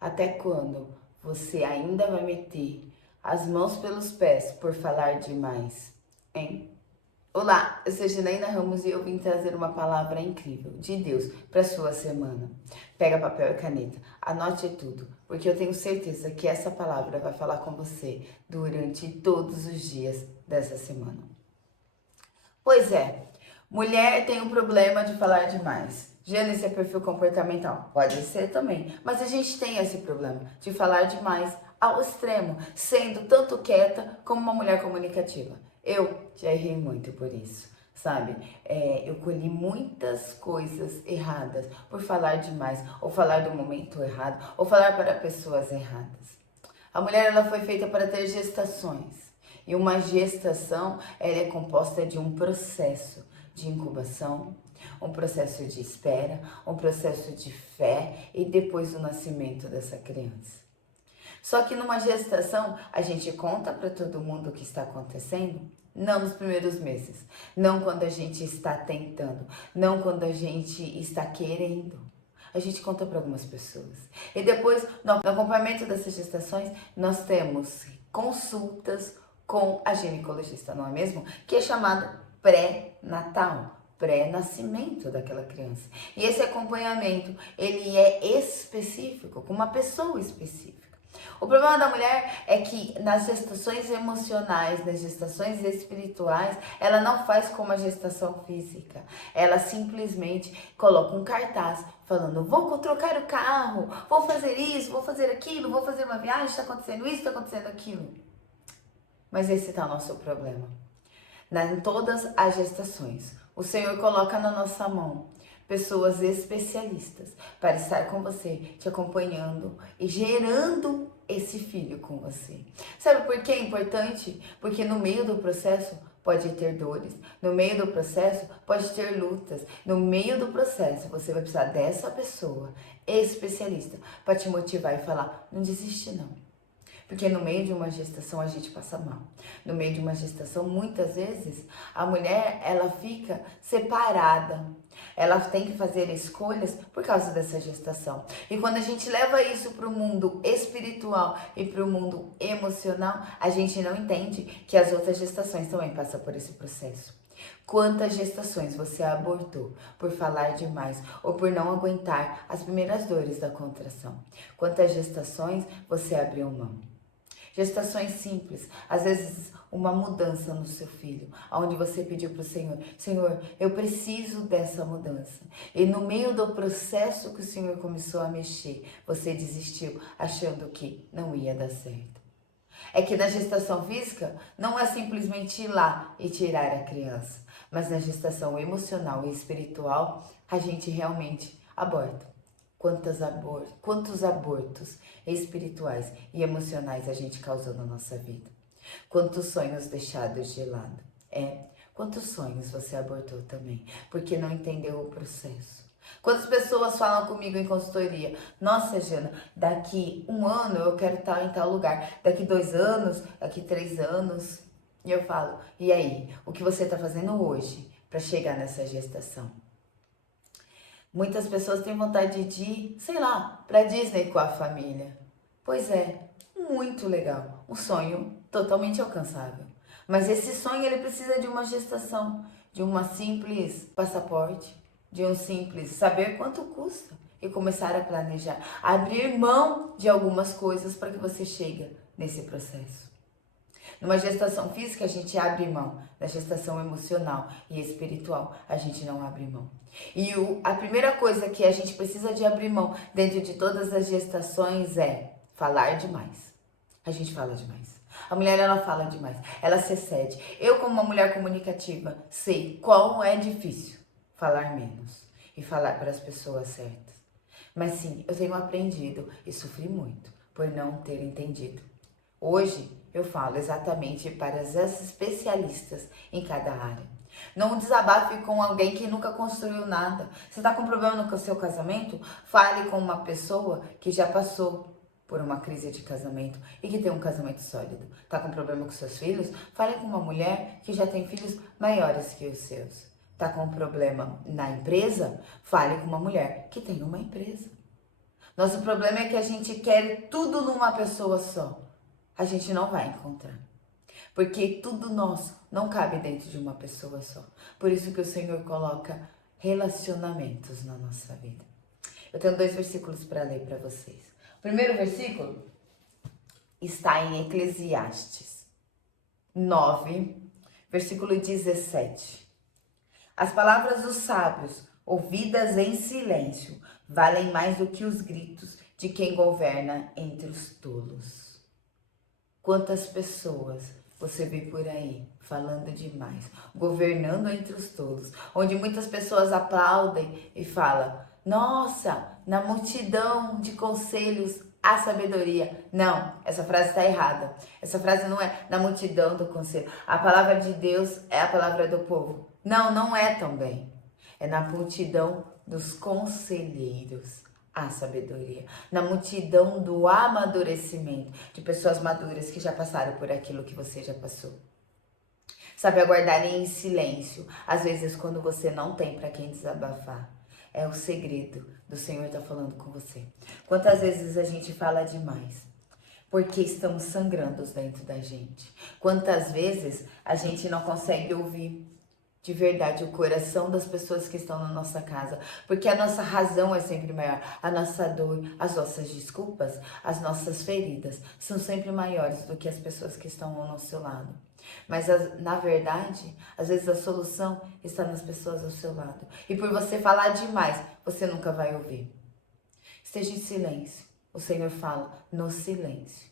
Até quando você ainda vai meter as mãos pelos pés por falar demais, hein? Olá, eu sou Janaína Ramos e eu vim trazer uma palavra incrível de Deus para sua semana. Pega papel e caneta, anote tudo, porque eu tenho certeza que essa palavra vai falar com você durante todos os dias dessa semana. Pois é, mulher tem um problema de falar demais. Gênesis é perfil comportamental? Pode ser também, mas a gente tem esse problema de falar demais ao extremo, sendo tanto quieta como uma mulher comunicativa. Eu já errei muito por isso, sabe? Eu colhi muitas coisas erradas por falar demais, ou falar do momento errado, ou falar para pessoas erradas. A mulher ela foi feita para ter gestações. E uma gestação ela é composta de um processo de incubação, um processo de espera, um processo de fé e depois o nascimento dessa criança. Só que numa gestação, a gente conta para todo mundo o que está acontecendo? Não nos primeiros meses, não quando a gente está tentando, não quando a gente está querendo. A gente conta para algumas pessoas. E depois, no acompanhamento dessas gestações, nós temos consultas com a ginecologista, não é mesmo? Que é chamado pré-natal, pré-nascimento daquela criança. E esse acompanhamento, ele é específico, com uma pessoa específica. O problema da mulher é que nas gestações emocionais, nas gestações espirituais, ela não faz como a gestação física. Ela simplesmente coloca um cartaz falando: vou trocar o carro, vou fazer isso, vou fazer aquilo, vou fazer uma viagem, está acontecendo isso, está acontecendo aquilo. Mas esse está o nosso problema. Em todas as gestações, o Senhor coloca na nossa mão pessoas especialistas para estar com você, te acompanhando e gerando esse filho com você. Sabe por que é importante? Porque no meio do processo pode ter dores, no meio do processo pode ter lutas, no meio do processo você vai precisar dessa pessoa especialista para te motivar e falar: não desiste não. Porque no meio de uma gestação a gente passa mal. No meio de uma gestação, muitas vezes, a mulher, ela fica separada. Ela tem que fazer escolhas por causa dessa gestação. E quando a gente leva isso para o mundo espiritual e para o mundo emocional, a gente não entende que as outras gestações também passam por esse processo. Quantas gestações você abortou por falar demais ou por não aguentar as primeiras dores da contração? Quantas gestações você abriu mão? Gestações simples, às vezes uma mudança no seu filho, onde você pediu para o Senhor: Senhor, eu preciso dessa mudança. E no meio do processo que o Senhor começou a mexer, você desistiu, achando que não ia dar certo. É que na gestação física não é simplesmente ir lá e tirar a criança, mas na gestação emocional e espiritual a gente realmente aborta. Quantos abortos espirituais e emocionais a gente causou na nossa vida? Quantos sonhos deixados de lado? Quantos sonhos você abortou também? Porque não entendeu o processo. Quantas pessoas falam comigo em consultoria: nossa, Jana, daqui 1 ano eu quero estar em tal lugar, daqui 2 anos, daqui 3 anos. E eu falo: e aí, o que você está fazendo hoje para chegar nessa gestação? Muitas pessoas têm vontade de ir, sei lá, para Disney com a família. Pois é, muito legal, um sonho totalmente alcançável. Mas esse sonho ele precisa de uma gestação, de uma simples passaporte, de um simples saber quanto custa e começar a planejar, abrir mão de algumas coisas para que você chegue nesse processo. Numa gestação física, a gente abre mão. Na gestação emocional e espiritual, a gente não abre mão. E a primeira coisa que a gente precisa de abrir mão dentro de todas as gestações é falar demais. A gente fala demais. A mulher, ela fala demais. Ela se excede. Eu, como uma mulher comunicativa, sei qual é difícil falar menos e falar para as pessoas certas. Mas sim, eu tenho aprendido e sofri muito por não ter entendido. Hoje eu falo exatamente para as especialistas em cada área. Não desabafe com alguém que nunca construiu nada. Você está com problema no seu casamento? Fale com uma pessoa que já passou por uma crise de casamento e que tem um casamento sólido. Está com problema com seus filhos? Fale com uma mulher que já tem filhos maiores que os seus. Está com problema na empresa? Fale com uma mulher que tem uma empresa. Nosso problema é que a gente quer tudo numa pessoa só. A gente não vai encontrar. Porque tudo nosso não cabe dentro de uma pessoa só. Por isso que o Senhor coloca relacionamentos na nossa vida. Eu tenho 2 versículos para ler para vocês. O primeiro versículo está em Eclesiastes 9, versículo 17. As palavras dos sábios, ouvidas em silêncio, valem mais do que os gritos de quem governa entre os tolos. Quantas pessoas você vê por aí falando demais, governando entre os tolos, onde muitas pessoas aplaudem e falam: nossa, na multidão de conselhos há sabedoria. Não, essa frase está errada. Essa frase não é na multidão do conselho. A palavra de Deus é a palavra do povo. Não, não é também. É na multidão dos conselheiros a sabedoria. Na multidão do amadurecimento, de pessoas maduras que já passaram por aquilo que você já passou. Sabe, aguardarem em silêncio, às vezes quando você não tem para quem desabafar. É o segredo do Senhor estar falando com você. Quantas vezes a gente fala demais? Porque estamos sangrando dentro da gente. Quantas vezes a gente não consegue ouvir de verdade o coração das pessoas que estão na nossa casa, porque a nossa razão é sempre maior, a nossa dor, as nossas desculpas, as nossas feridas são sempre maiores do que as pessoas que estão ao nosso lado. Mas na verdade, às vezes a solução está nas pessoas ao seu lado. E por você falar demais, você nunca vai ouvir. Esteja em silêncio. O Senhor fala no silêncio.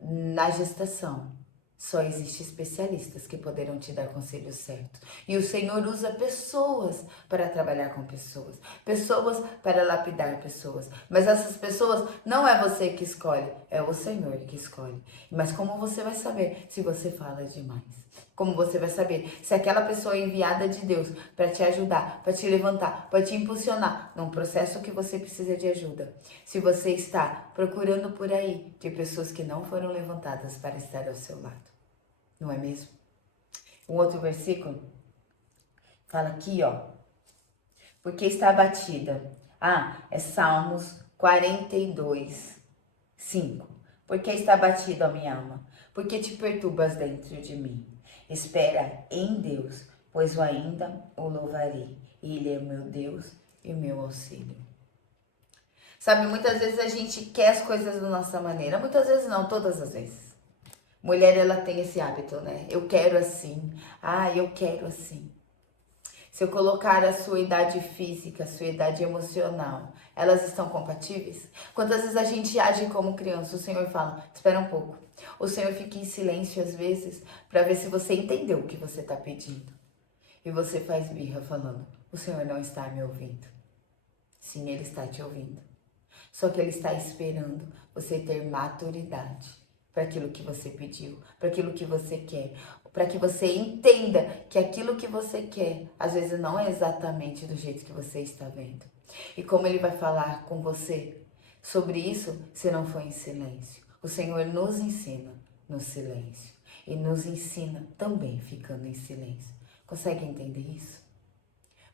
Na gestação, só existem especialistas que poderão te dar conselhos certos. E o Senhor usa pessoas para trabalhar com pessoas. Pessoas para lapidar pessoas. Mas essas pessoas não é você que escolhe, é o Senhor que escolhe. Mas como você vai saber se você fala demais? Como você vai saber se aquela pessoa é enviada de Deus para te ajudar, para te levantar, para te impulsionar num processo que você precisa de ajuda? Se você está procurando por aí de pessoas que não foram levantadas para estar ao seu lado. Não é mesmo? Um outro versículo fala aqui, ó. Porque está abatida. É Salmos 42, 5. Porque está abatida a minha alma? Porque te perturbas dentro de mim? Espera em Deus, pois eu ainda o louvarei. Ele é o meu Deus e o meu auxílio. Sabe, muitas vezes a gente quer as coisas da nossa maneira. Muitas vezes não, todas as vezes. Mulher, ela tem esse hábito, né? Eu quero assim. Eu quero assim. Se eu colocar a sua idade física, a sua idade emocional, elas estão compatíveis? Quantas vezes a gente age como criança? O Senhor fala, espera um pouco. O Senhor fica em silêncio às vezes para ver se você entendeu o que você está pedindo. E você faz birra falando, o Senhor não está me ouvindo. Sim, Ele está te ouvindo. Só que Ele está esperando você ter maturidade para aquilo que você pediu, para aquilo que você quer, para que você entenda que aquilo que você quer, às vezes não é exatamente do jeito que você está vendo. E como Ele vai falar com você sobre isso, se não for em silêncio. O Senhor nos ensina no silêncio e nos ensina também ficando em silêncio. Consegue entender isso?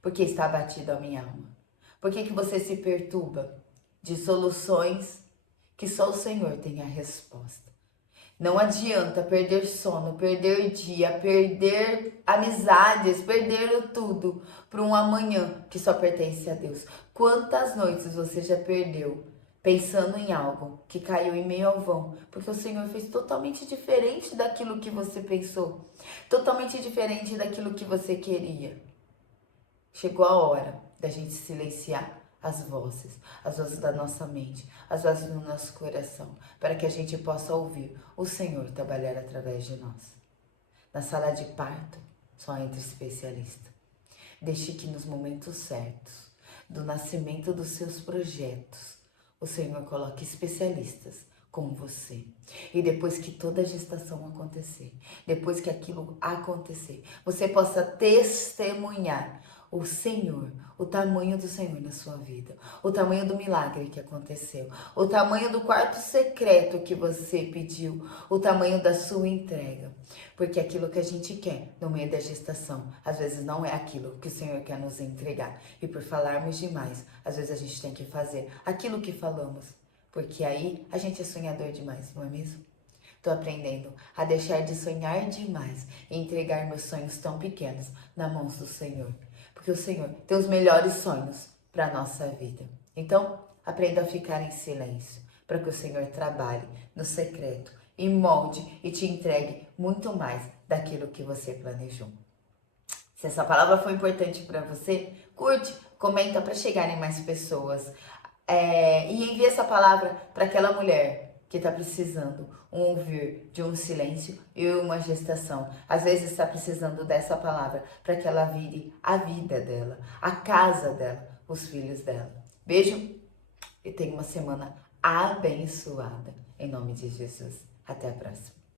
Porque está abatido a minha alma. Por que você se perturba de soluções que só o Senhor tem a resposta? Não adianta perder sono, perder dia, perder amizades, perder tudo para um amanhã que só pertence a Deus. Quantas noites você já perdeu pensando em algo que caiu em meio ao vão? Porque o Senhor fez totalmente diferente daquilo que você pensou, totalmente diferente daquilo que você queria. Chegou a hora da gente silenciar as vozes da nossa mente, as vozes do nosso coração, para que a gente possa ouvir o Senhor trabalhar através de nós. Na sala de parto, só entra especialista. Deixe que nos momentos certos, do nascimento dos seus projetos, o Senhor coloque especialistas como você. E depois que toda a gestação acontecer, depois que aquilo acontecer, você possa testemunhar o Senhor, o tamanho do Senhor na sua vida, o tamanho do milagre que aconteceu, o tamanho do quarto secreto que você pediu, o tamanho da sua entrega. Porque aquilo que a gente quer no meio da gestação, às vezes não é aquilo que o Senhor quer nos entregar. E por falarmos demais, às vezes a gente tem que fazer aquilo que falamos. Porque aí a gente é sonhador demais, não é mesmo? Tô aprendendo a deixar de sonhar demais e entregar meus sonhos tão pequenos nas mãos do Senhor. Porque o Senhor tem os melhores sonhos para nossa vida. Então, aprenda a ficar em silêncio, para que o Senhor trabalhe no secreto e molde e te entregue muito mais daquilo que você planejou. Se essa palavra foi importante para você, curte, comenta para chegarem mais pessoas. E envie essa palavra para aquela mulher que está precisando ouvir de um silêncio e uma gestação. Às vezes está precisando dessa palavra para que ela vire a vida dela, a casa dela, os filhos dela. Beijo e tenha uma semana abençoada. Em nome de Jesus. Até a próxima.